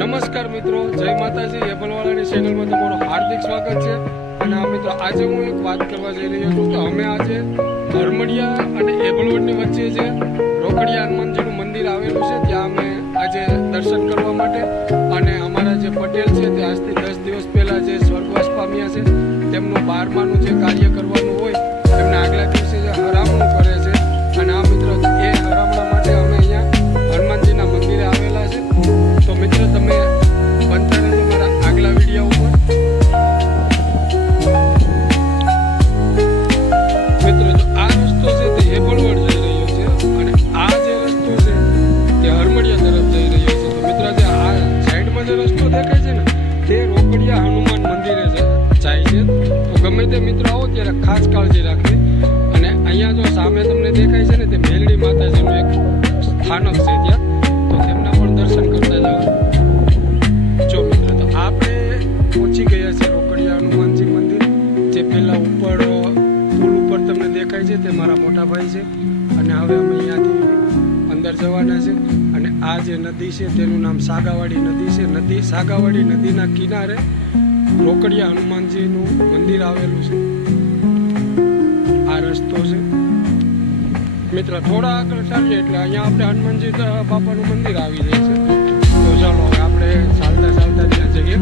નમસ્કાર મિત્રો, જય માતાજી. એપલવાળાની ચેનલમાં તમારું હાર્દિક સ્વાગત છે. અને આ મિત્રો, આજે હું એક વાત કરવા જઈ રહ્યો છું કે અમે આજે હરમડિયા અને એબલવડની વચ્ચે જે રોકડિયા હનુમાનજીનું મંદિર આવેલું છે ત્યાં અમે આજે દર્શન કરવા માટે, અને અમારા જે પટેલ છે તે આજથી 10 દિવસ પહેલાં જે સ્વર્ગવાસ પામ્યા છે તેમનું 12માનું જે કાર્ય કરવાનું હોય તેમને આગલા દિવસે જે હરામણું કરે છે. અને આ મિત્રો, એ હરામણા માટે અમે અહીંયા હનુમાનજીના મંદિરે આવેલા છે. તો મિત્રો, તમે બનતા રહેજો મારા આગલા વિડીયો ઉપર. મિત્રો, તો આ રસ્તો છે તે એબલવડ જઈ રહ્યો છે, અને આ જે રસ્તો છે તે હરમડિયા તરફ જઈ રહ્યો છે. તો મિત્રો, જે આ સાઈડમાં જે રસ્તો દેખાય છે ને તે રોકડિયા હનુમાન મંદિરે જાય છે. તો ગમે તે મિત્રો આવો ત્યારે ખાસ કાળજી રાખવી. અને અહીંયા જો સામે તમને દેખાય છે ને તે મેલડી માતાજીનું એક સ્થાનક છે ત્યાં, તો તેમના પણ દર્શન કરતા જવા. જો મિત્રો, તો આપણે પહોંચી ગયા છે રોકડિયા હનુમાનજી મંદિર, જે પહેલા ઉપર પુલ ઉપર તમને દેખાય છે તે મારા મોટા ભાઈ છે. અને હવે અમે અહીંયાથી અંદર જવાના છે. અને આ જે નદી છે તેનું નામ સાગાવાડી નદી છે. સાગાવાડી નદીના કિનારે રોકડિયા હનુમાનજીનું મંદિર આવેલું છે. આ રસ્તો છે મિત્રો. થોડા આગળ ચાલીએ એટલે અહીંયા આપણે હનુમાનજી બાપાનું મંદિર આવી જાય છે. તો ચાલો હવે આપણે ચાલતા ચાલતા ત્યાં જઈએ.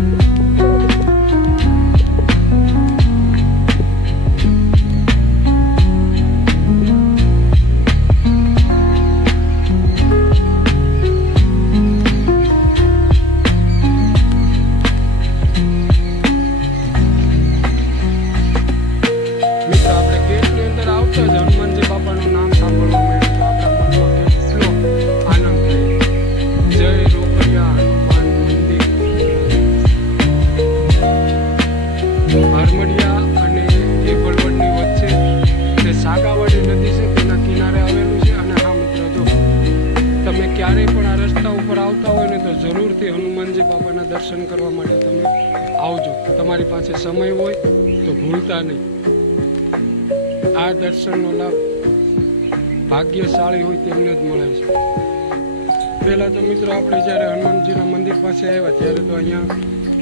હરમડિયા અને એબલવડની વચ્ચે જે સાગાવાડી નદી છે તેના કિનારે આવેલું છે. અને હા મિત્રો, જો તમે ક્યારેય પણ આ રસ્તા ઉપર આવતા હોય ને તો જરૂરથી હનુમાનજી બાપાના દર્શન કરવા માટે તમે આવજો. તમારી પાસે સમય હોય તો ભૂલતા નહીં. આ દર્શનનો લાભ ભાગ્યશાળી હોય તેમને જ મળે છે. પહેલાં તો મિત્રો, આપણે જ્યારે હનુમાનજીના મંદિર પાસે આવ્યા ત્યારે તો અહીંયા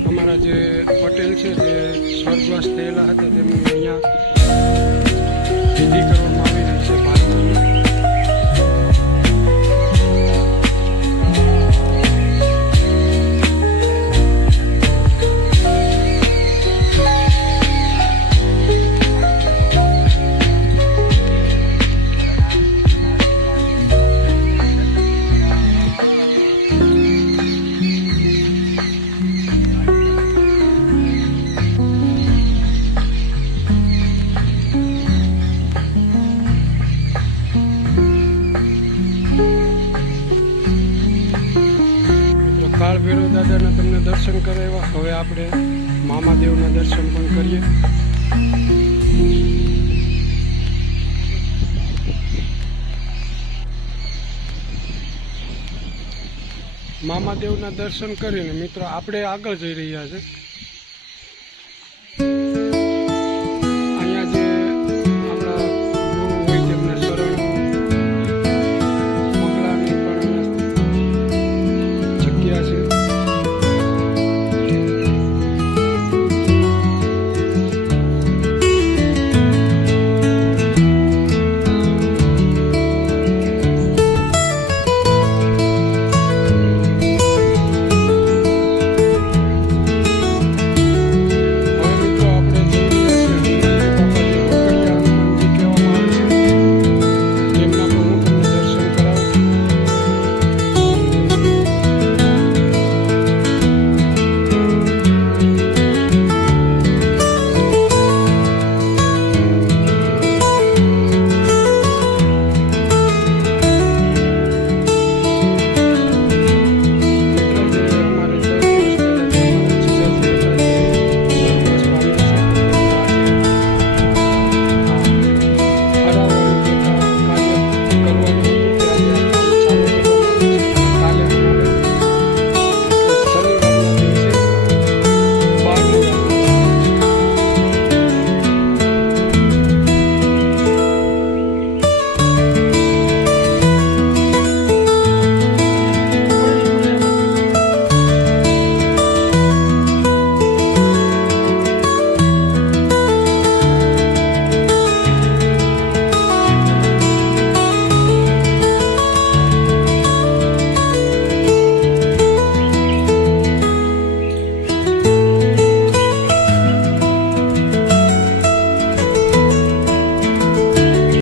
અમારા જે પટેલ છે તે સ્વર્ગવાસ થયેલા હતા તેમનું અહીંયા વિધિ કરવામાં આવી રહી છે. કાળ ભૈરવ દાદાના તમને દર્શન કરાવ્યા. હવે આપણે મામાદેવના દર્શન પણ કરીએ. મામાદેવના દર્શન કરીને મિત્રો આપણે આગળ જઈ રહ્યા છે.